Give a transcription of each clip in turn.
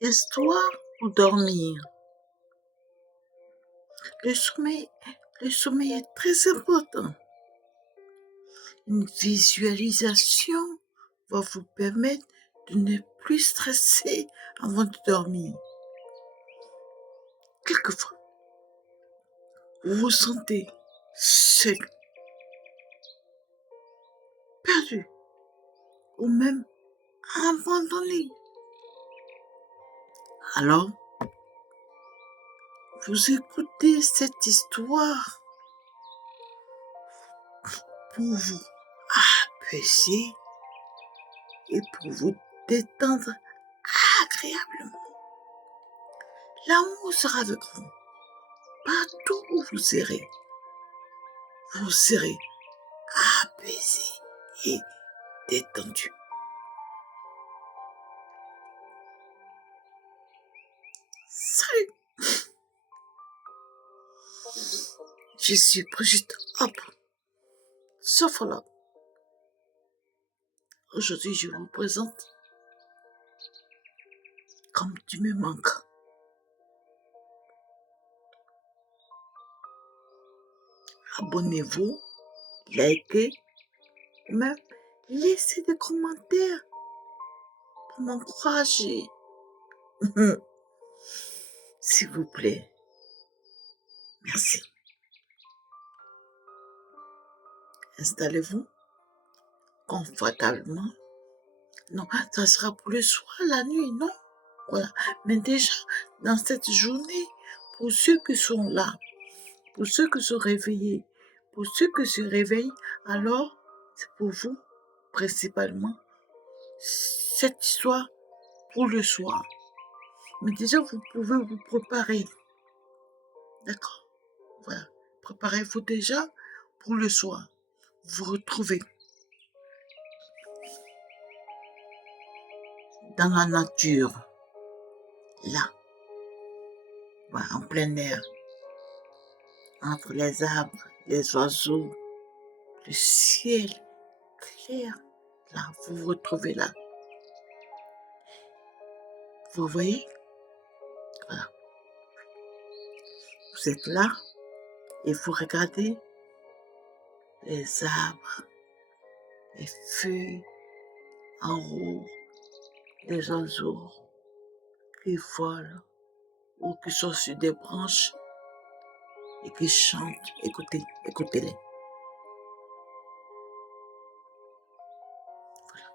histoire pour dormir. Le sommeil, le sommeil est très important. Une visualisation va vous permettre de ne plus stresser avant de dormir. Quelquefois, vous vous sentez seul, perdu ou même abandonné. Alors, vous écoutez cette histoire pour vous apaiser et pour vous détendre agréablement. L'amour sera avec vous. Partout où vous serez apaisé et détendu. Salut! Je suis Brigitte Hop, sophrologue. Aujourd'hui, je vous présente Comme tu me manques. Abonnez-vous, likez, même laissez des commentaires pour m'encourager. S'il vous plaît. Merci. Installez-vous confortablement. Non, ça sera pour le soir, la nuit, non? Voilà. Mais déjà, dans cette journée, pour ceux qui sont là, pour ceux qui sont réveillés, pour ceux qui se réveillent, alors c'est pour vous, principalement, cette histoire pour le soir. Mais déjà, vous pouvez vous préparer. D'accord? Voilà. Préparez-vous déjà pour le soir. Vous retrouvez dans la nature, là, voilà, en plein air, entre les arbres, les oiseaux, le ciel clair, là, vous vous retrouvez là. Vous voyez? Voilà. Vous êtes là et vous regardez les arbres, les feuilles en haut, les oiseaux qui volent ou qui sont sur des branches et qui chantent. Écoutez, écoutez-les. Voilà,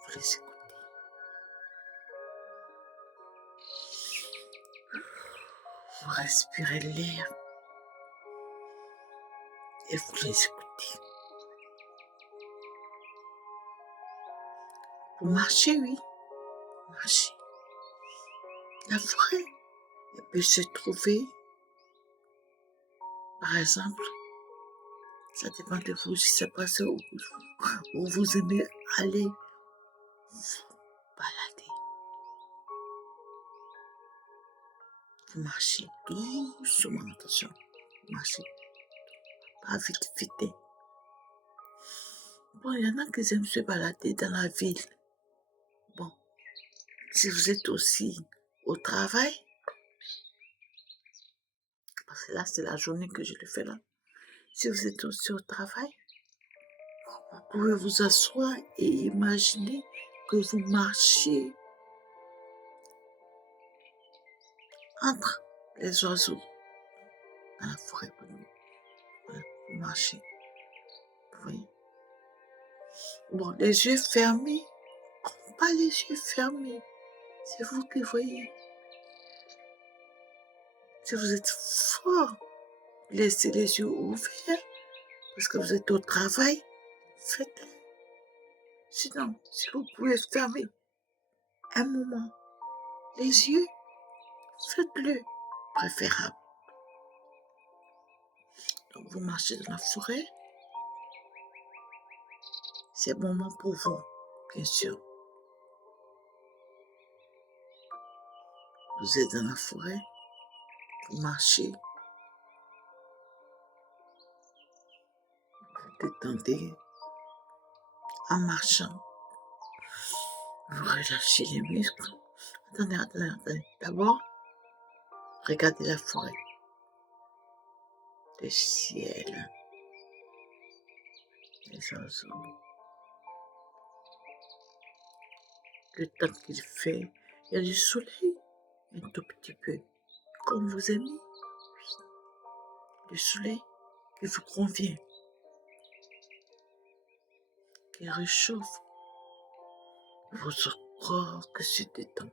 vous les écoutez. Vous respirez l'air et vous les écoutez. Vous marchez, oui, marchez. La forêt, elle peut se trouver, par exemple, ça dépend de vous, si c'est pas ça où vous aimez aller vous balader. Vous marchez doucement, attention, marchez pas vite, vite. Bon, il y en a qui aiment se balader dans la ville. Bon, si vous êtes aussi au travail, parce que là, c'est la journée que je le fais là. Si vous êtes aussi au travail, vous pouvez vous asseoir et imaginer que vous marchez entre les oiseaux dans la forêt. Voilà, vous marchez. Vous voyez? Bon, les yeux fermés, pas les yeux fermés. C'est vous qui voyez. Si vous êtes fort, laissez les yeux ouverts parce que vous êtes au travail, faites-le. Sinon, si vous pouvez fermer un moment les yeux, faites-le, préférable. Donc, vous marchez dans la forêt, c'est le moment pour vous, bien sûr. Vous êtes dans la forêt, vous marchez, vous détendez en marchant. Vous relâchez les muscles. Attendez. D'abord, regardez la forêt, le ciel, les oiseaux, le temps qu'il fait. Il y a du soleil, un tout petit peu, comme vous aimez. Le soleil qui vous convient, qui réchauffe votre corps, que se détend.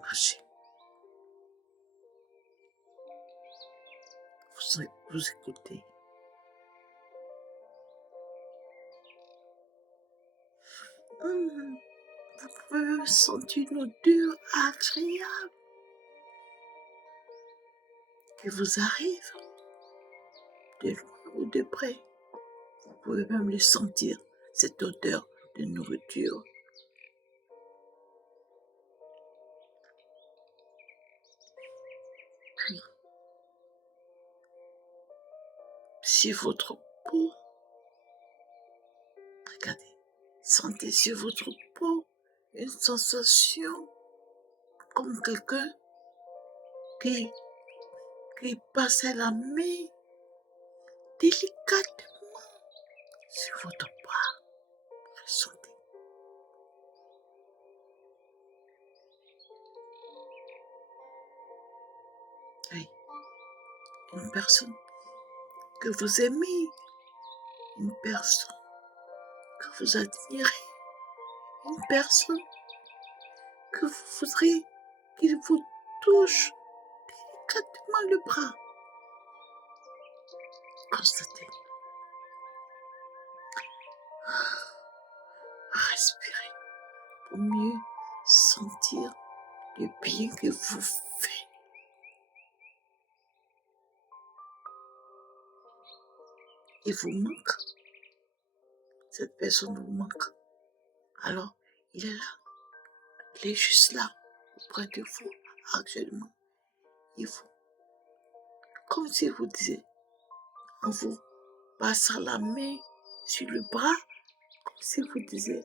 Marchez. Vous écoutez. Vous pouvez sentir une odeur agréable qui vous arrive de loin ou de près. Vous pouvez même le sentir, cette odeur de nourriture. Puis, sur votre peau, regardez, sentez sur votre peau une sensation comme quelqu'un qui passe la main délicatement sur votre bras. Ressentez. Oui, une personne que vous aimez, une personne que vous admirez, une personne que vous voudrez qu'il vous touche délicatement le bras. Constatez. Respirez pour mieux sentir le bien que vous faites. Il vous manque. Cette personne vous manque. Alors, il est là. Il est juste là, auprès de vous, actuellement. Il vous, comme si vous disiez, en vous passant la main sur le bras, comme si vous disiez,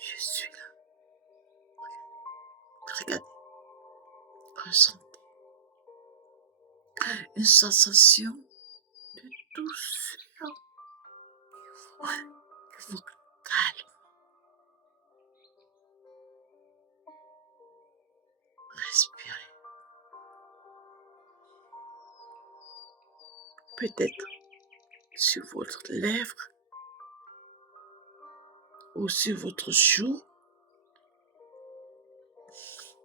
je suis là. Regardez, ressentez une sensation de douceur qui vous calme. Respirez. Peut-être sur votre lèvre ou sur votre joue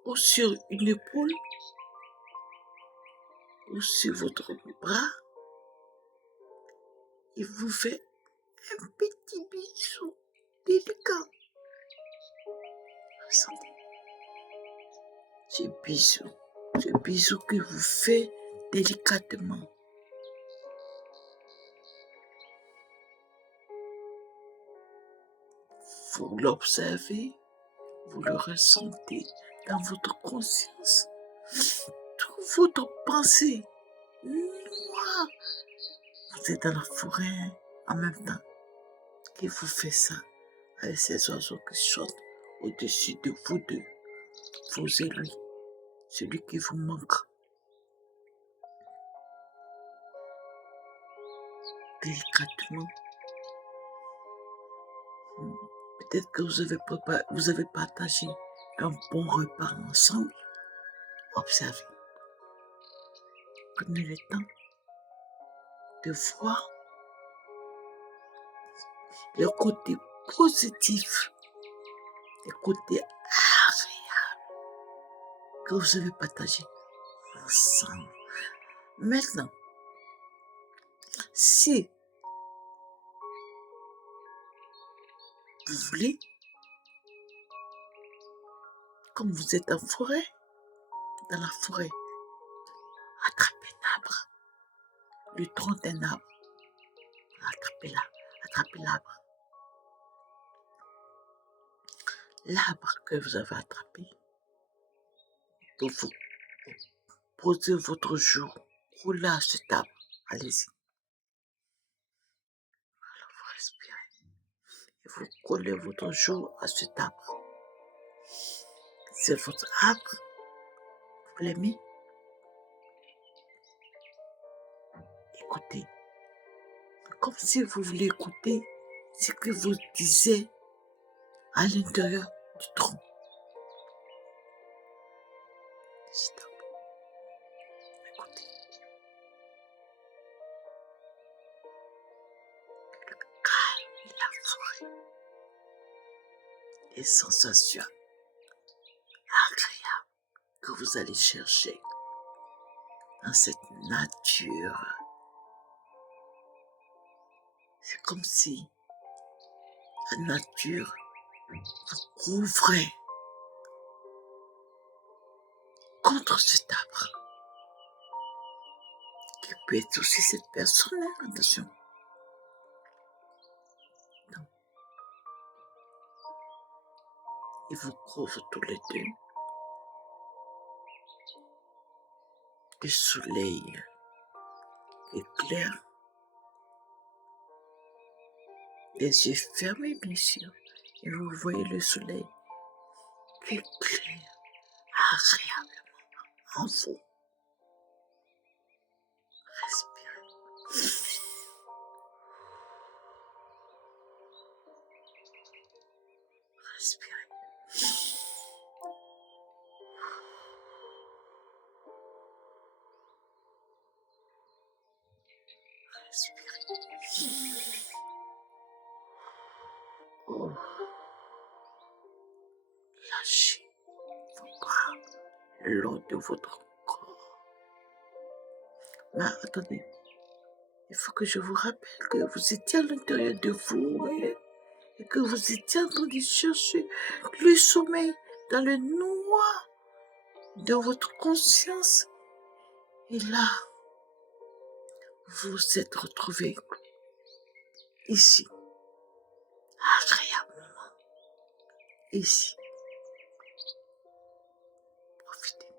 ou sur une épaule ou sur votre bras. Il vous fait un petit bisou délicat. Ressentez ce bisou que vous fait délicatement. Vous l'observez, vous le ressentez dans votre conscience. Toute votre pensée noire. Vous êtes dans la forêt en même temps qu'il vous fait ça avec ces oiseaux qui chantent au-dessus de vous deux, vous et lui, celui qui vous manque. Délicatement. Peut-être que vous avez partagé un bon repas ensemble. Observez. Prenez le temps de voir le côté positif, le côté agréable que vous avez partagé ensemble. Maintenant, si vous voulez, comme vous êtes en forêt, dans la forêt, attrapez un arbre, le tronc d'un arbre, attrapez l'arbre. L'arbre que vous avez attrapé, pour vous poser votre joue, roulez à cet arbre, allez-y. Vous collez votre joue à cet arbre. C'est votre arbre. Vous l'aimez? Écoutez. Comme si vous voulez écouter ce que vous disiez à l'intérieur du tronc. Stop. Écoutez. Le calme de la forêt. Les sensations agréables que vous allez chercher dans cette nature. C'est comme si la nature vous couvrait contre cet arbre. Qui peut être aussi cette personne, attention. Non. Il vous couvre tous les deux. Le soleil éclaire. Les yeux fermés, bien sûr. Et vous voyez le soleil qui éclaire agréablement en vous. Respirez. Respirez. Respirez. Oh. Lâchez vos bras le long de votre corps. Mais attendez, il faut que je vous rappelle que vous étiez à l'intérieur de vous et que vous étiez en train de chercher le sommeil dans le noir de votre conscience. Et là, vous vous êtes retrouvés ici, agréablement, ici. Profitez.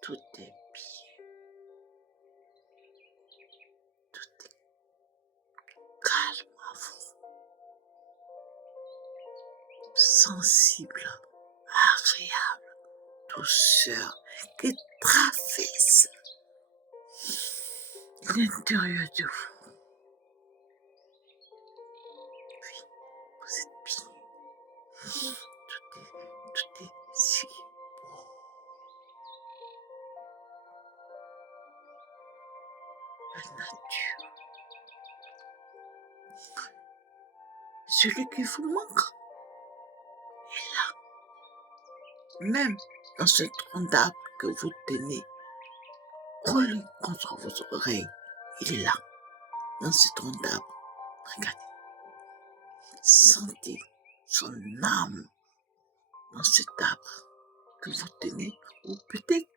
Tout est bien. Tout est calme en vous. Sensible, agréable, douceur qui traverse l'intérieur de vous. Oui, vous êtes bien. Tout est si beau. La nature. Celui qui vous manque est là. Même dans ce tronc d'arbre que vous tenez collé contre votre oreille, il est là, dans ce tronc d'arbre. Regardez. Sentez son âme dans cet arbre que vous tenez, ou peut-être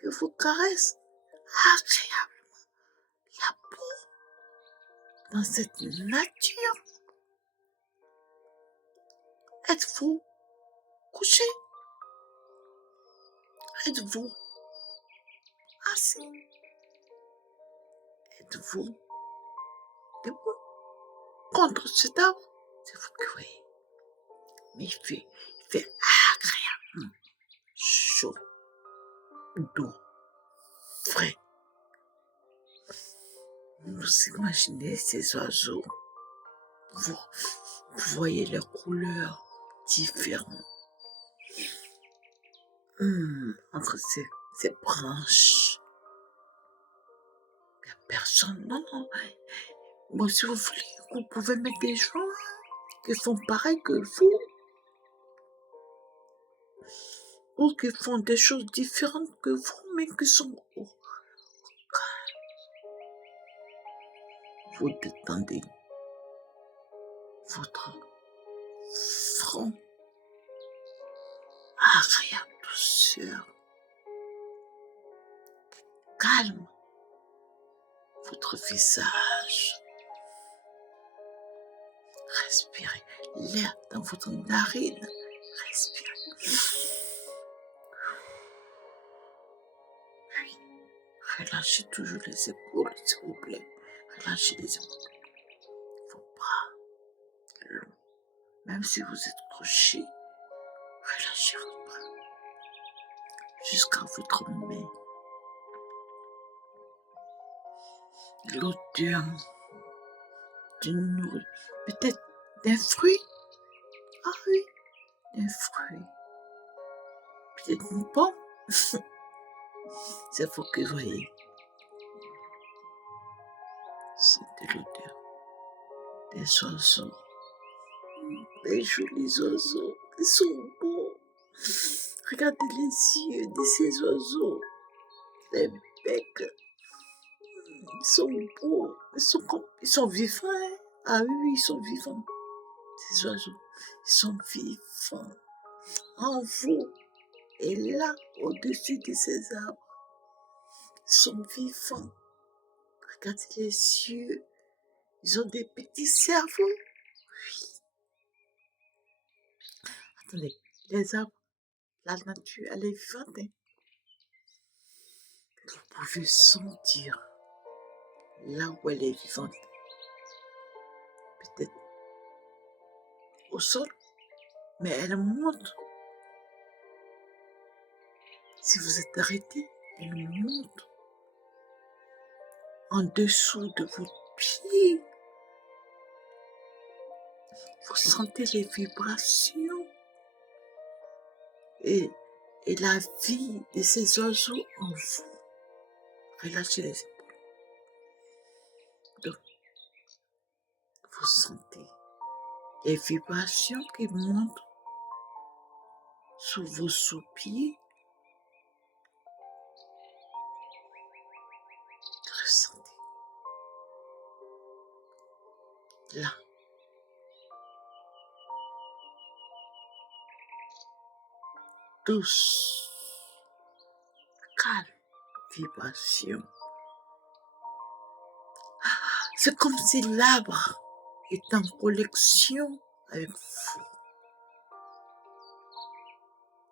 que vous caresse agréablement la peau dans cette nature. Êtes-vous couché? Êtes-vous assis? Êtes-vous debout contre cet arbre? C'est vous qui voyez. Mais il fait agréablement chaud, doux, frais. Vous imaginez ces oiseaux, vous voyez leurs couleurs différentes. Entre ces branches. Il n'y a personne, non. Bon, si vous voulez, vous pouvez mettre des gens qui font pareil que vous. Ou qui font des choses différentes que vous, mais qui sont au calme. Vous détendez votre front, agréable douceur, calme votre visage. Respirez l'air dans votre narine. Respirez. Puis, relâchez toujours les épaules, s'il vous plaît. Relâchez les épaules. bras longs. Même si vous êtes couché, relâchez vos bras jusqu'à votre main. L'odeur d'une nourriture, peut-être d'un fruit. Ah oui, d'un fruit. Peut-être une pomme. C'est vous que vous voyez. Sentez l'odeur des oiseaux. Des jolis oiseaux. Ils sont beaux. Regardez les yeux de ces oiseaux. Les becs. Ils sont beaux. Ils sont vivants. Hein? Ah oui, ils sont vivants. Ces oiseaux. Ils sont vivants. En vous. Et là, au-dessus de ces arbres. Ils sont vivants. Regardez les yeux. Ils ont des petits cerveaux. Attendez, les arbres, la nature, elle est vivante. Hein? Vous pouvez sentir là où elle est vivante. Peut-être au sol, mais elle monte. Si vous êtes arrêté, elle monte en dessous de vos pieds. Vous sentez les vibrations et la vie de ces oiseaux en vous. Relâchez les épaules. Donc, vous sentez les vibrations qui montent sous vos sous-pieds. Ressentez. Là. Douce. Calme. Vibration. C'est comme si l'arbre est en connexion avec vous.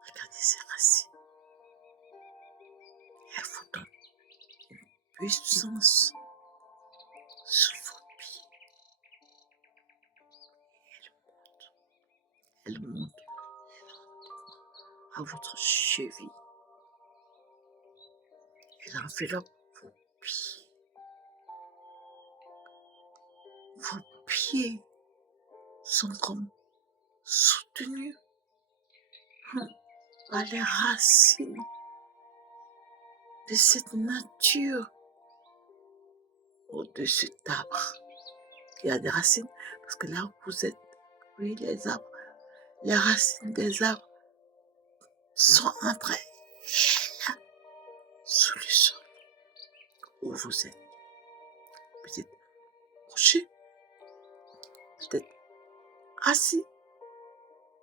Regardez ses racines. Elle vous donne une puissance sous vos pieds. Elle monte à votre cheville. Elle enveloppe vos pieds. Vos pieds sont comme soutenus par les racines de cette nature au-dessus d'arbres. Il y a des racines, parce que là où vous êtes, oui, les arbres, les racines des arbres sont entrées sous le sol où vous êtes. Peut-être couché, peut-être assis,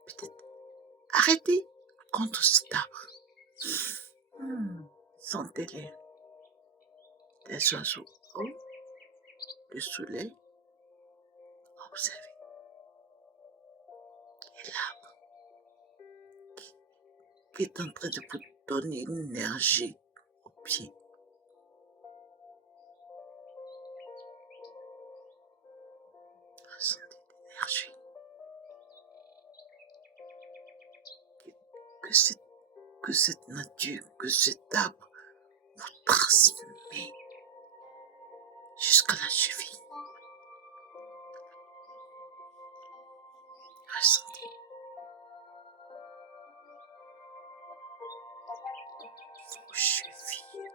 peut-être arrêté contre cet arbre. Sentez-les. Des oiseaux hauts, le soleil, observez. Et l'arbre qui est en train de vous donner une énergie au pied. Ressentez l'énergie que cette nature, que cet arbre vous transmet jusqu'à la cheville. Ressentez. Vos chevilles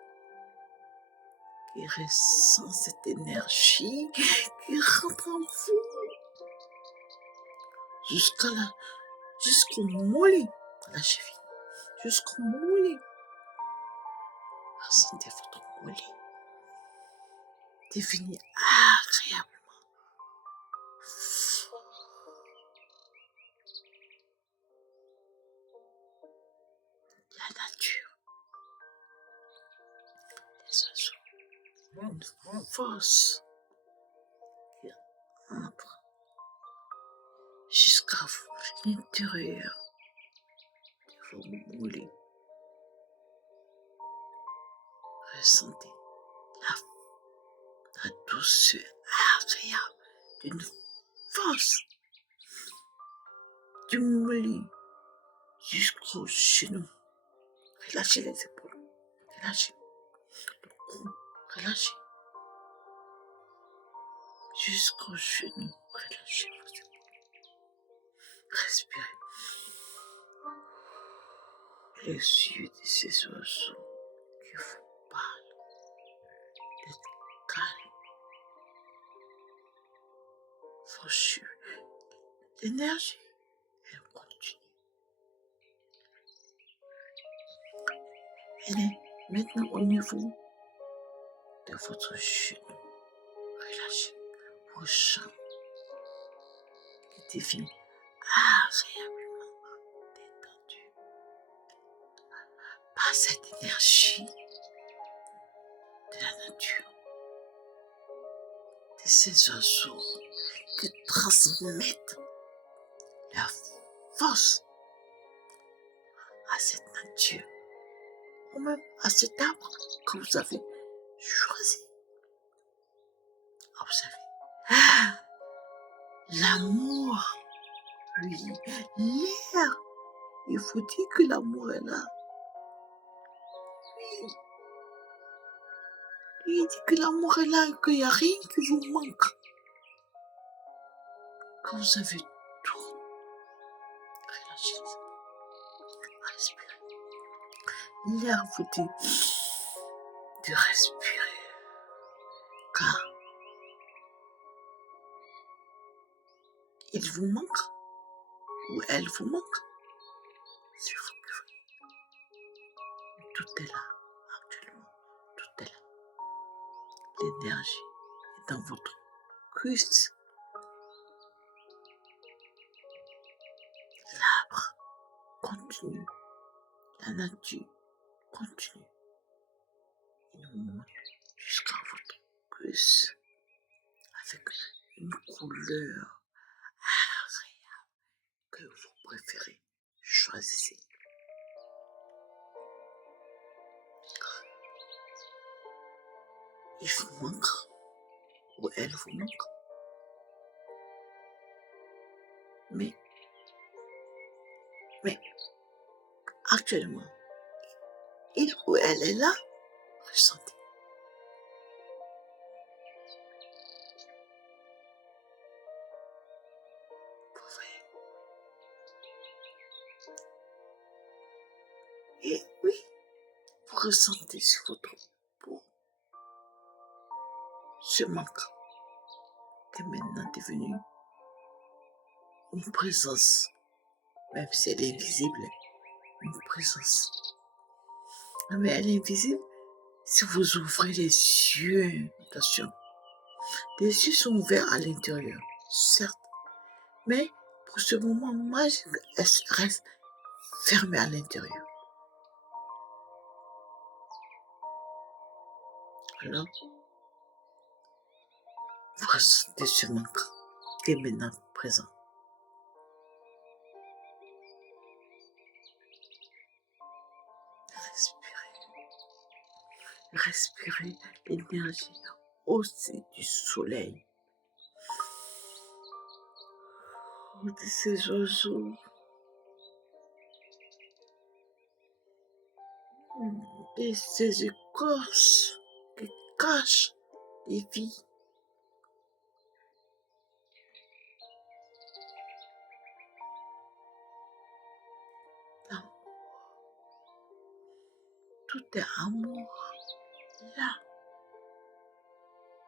qui ressent cette énergie qui rentre en vous jusqu'au mollet de la cheville. Jusqu'au mollet. Ressentez votre mollet devenir agréablement fort. La nature, les oiseaux, une force qui entre jusqu'à l'intérieur de vos mollets. Ressentez la douceur agréable d'une force du mollet jusqu'au genou. Relâchez les épaules. Relâchez le cou. Relâchez jusqu'au genou. Relâchez vos épaules. Respirez. Les yeux de ces oiseaux qui vous parlent d'être calme. Vos yeux. L'énergie, elle continue. Elle est maintenant au niveau de votre genou. Relâchez vos jambes qui deviennent agréablement détendues par cette énergie de la nature, de ces oiseaux qui transmettent leur force à cette nature, ou même à cet arbre que vous avez choisi. Observez. L'amour, lui, l'air. Il faut dire que l'amour est là. Lui, il dit que l'amour est là et qu'il n'y a rien qui vous manque. Que vous avez tout. Relâchez. Respirez. L'air vous dit de respirer. Car il vous manque ou elle vous manque. C'est vous qui voulez. Tout est là, actuellement. Tout est là. L'énergie est dans votre cuisse. L'arbre continue. La nature continue. Il monte jusqu'à votre cuisse avec une couleur agréable que vous préférez. Choisissez. Il vous manque ou elle vous manque. Mais actuellement, il ou elle est là, ressentez. Vous voyez. Et oui, vous ressentez sur votre peau ce manque qui est maintenant devenu une présence, même si elle est invisible, une présence. Mais elle est invisible si vous ouvrez les yeux. Attention, les yeux sont ouverts à l'intérieur, certes, mais pour ce moment magique, elle reste fermée à l'intérieur. Alors, vous ressentez ce manque qui est maintenant présent. Respirez l'énergie aussi du soleil, de ces oiseaux, de ces écorces qui cachent les vies. Tout est amour. Là,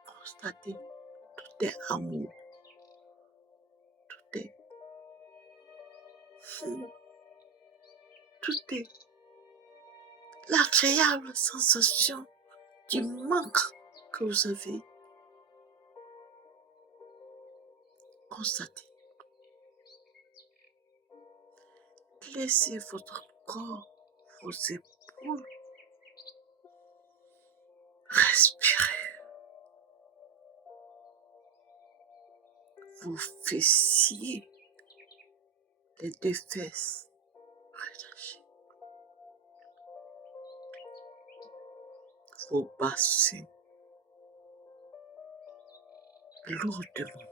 constatez, tout est amour. Tout est fou. Tout est l'agréable sensation du manque que vous avez constaté. Laissez votre corps, vos épaules, respirer. Vos fessiers, les deux fesses, relâchez. Vos bassins, lourdement.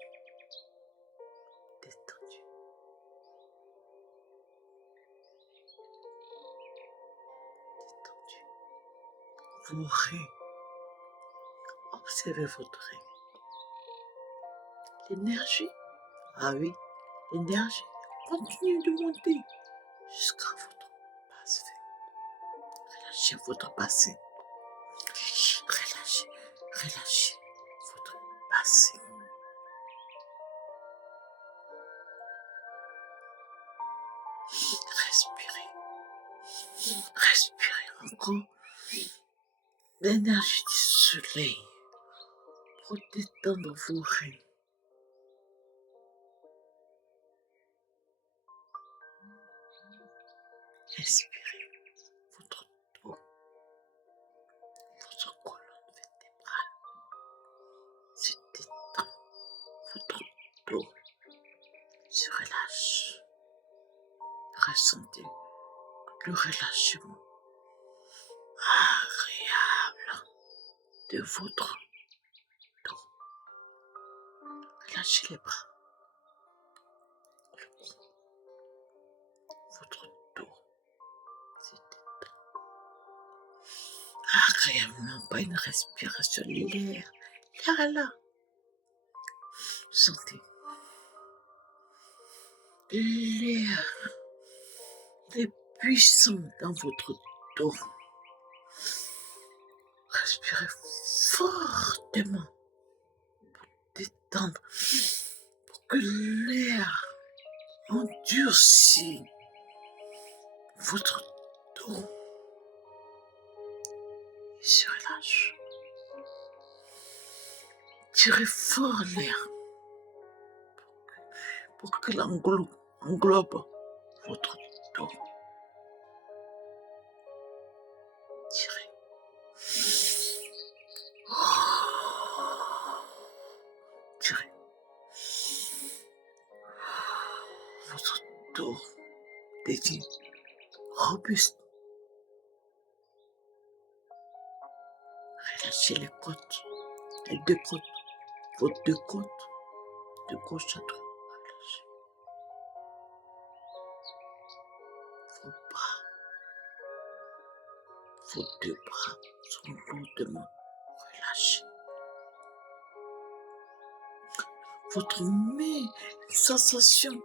vos reins. Observez votre rein. L'énergie, ah oui, l'énergie continue de monter jusqu'à votre bassin. Relâchez votre bassin. Relâchez votre bassin. Respirez encore l'énergie du soleil pour détendre vos reins. Inspirez votre dos, votre colonne vertébrale se détend, votre dos se relâche. Ressentez le relâchement agréable de votre dos. Relâchez les bras, le cou, votre dos se détend agréablement par une respiration. L'air est là. Sentez l'air est puissant dans votre dos. Respirez fortement pour détendre, pour que l'air endurcisse votre dos et se relâche. Tirez fort l'air pour que l'englobe votre dos. Tirez. Tirez. Votre dos devient robuste. Relâchez les côtes, les deux côtes, vos deux côtes, de gauche à droite. Relâchez. Vos bras, vos deux bras sont lourdement relâchés. Votre main, une sensation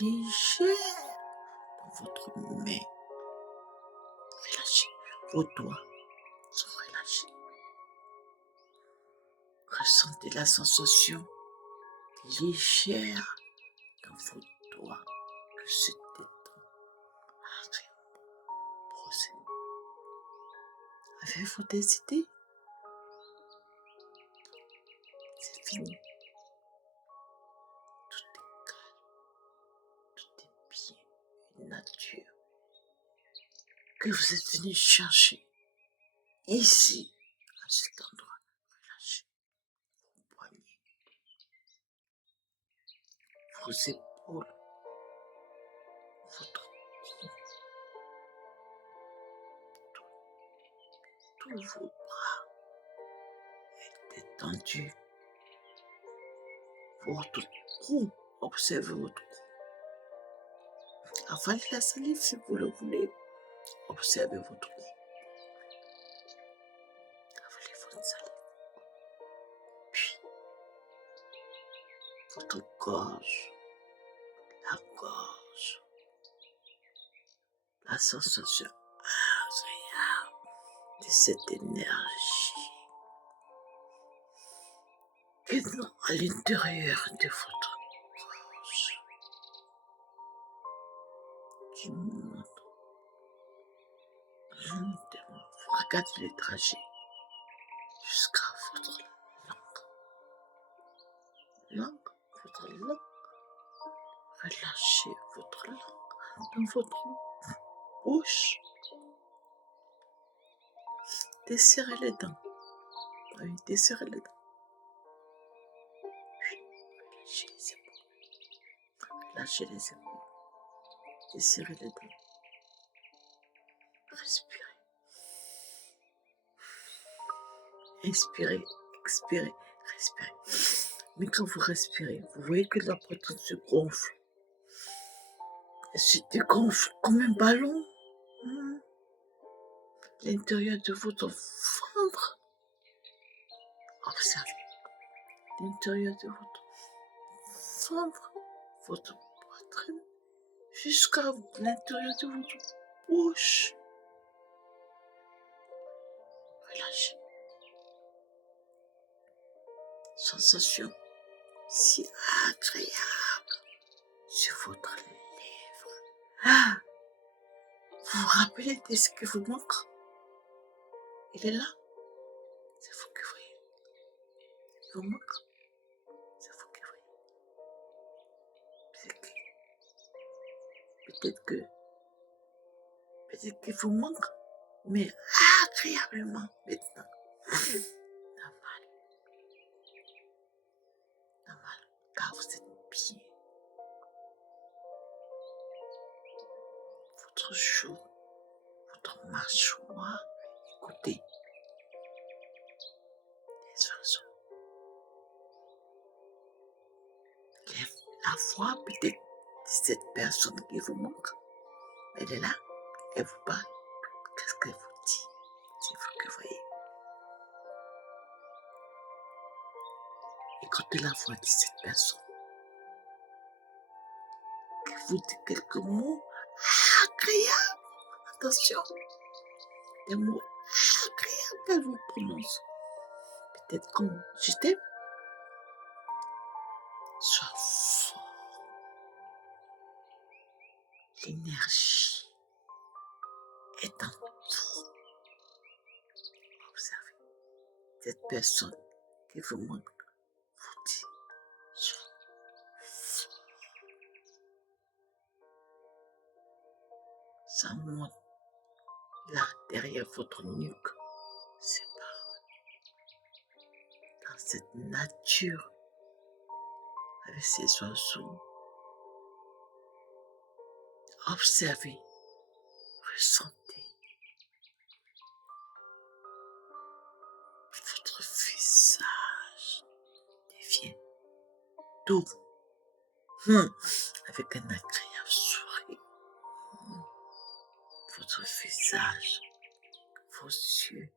légère dans votre main. Relâchez. Vos doigts sont relâchés. Ressentez la sensation légère dans vos doigts que se détend. Procédez. Avez-vous des idées? C'est fini. Tout est calme. Tout est bien. Une nature que vous êtes venu chercher ici, à cet endroit. Relâchez vos poignets, vos épaules, votre cou, tous vos bras détendus. Votre cou, observez votre cou. Avalez la salive si vous le voulez. Observez votre cou. Avalez votre salive. Puis, votre gorge. La gorge. La sensation agréable de cette énergie qui est à l'intérieur de votre gorge. Qui monte lentement. Regardez le trajet jusqu'à votre langue. Votre langue. Relâchez votre langue dans votre bouche. Desserrez les dents. Oui, desserrez les dents. Puis, relâchez les épaules. Relâchez les épaules. Desserrez les dents. Respirez. Inspirez, expirez, respirez. Mais quand vous respirez, vous voyez que la poitrine se gonfle. Elle se dégonfle comme un ballon. l'intérieur de votre ventre. Observez l'intérieur de votre ventre, votre poitrine, jusqu'à l'intérieur de votre bouche. Relâchez. Sensation si agréable sur votre lèvre. Ah, vous vous rappelez de ce qui vous manque? Il est là. C'est vous qui voyez. Il vous manque. C'est vous qui voyez. Peut-être qu'il vous manque, mais agréablement maintenant. Normal, normal, car vous êtes bien. Votre joue, votre mâchoire, écoutez les oiseaux. La voix peut-être de cette personne qui vous manque, elle est là, elle vous parle. Qu'est-ce qu'elle vous dit? C'est vous qui voyez. Écoutez la voix de cette personne qui vous dit quelques mots agréables. Attention, des mots agréables qu'elle vous prononce. Peut-être comme je t'aime. Sois fort. L'énergie est en vous. Observez. Cette personne qui vous manque vous dit, sois fort. Ça monte là, derrière votre nuque. C'est pas dans cette nature avec ces oiseaux. Observez, ressentez votre visage devient doux, avec un agréable sourire. Votre visage, vos yeux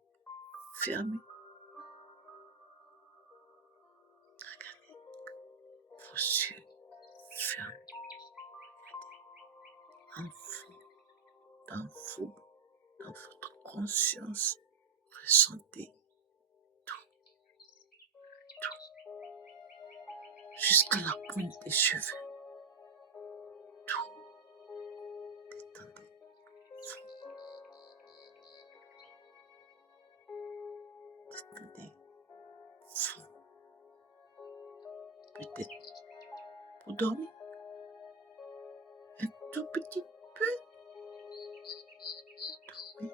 fermés. Regardez, vos yeux fermés. En vous, dans votre conscience, ressentez tout, jusqu'à la pointe des cheveux. Tout, détendez-vous. Détendez-vous. Peut-être vous dormez un tout petit peu. Dormez.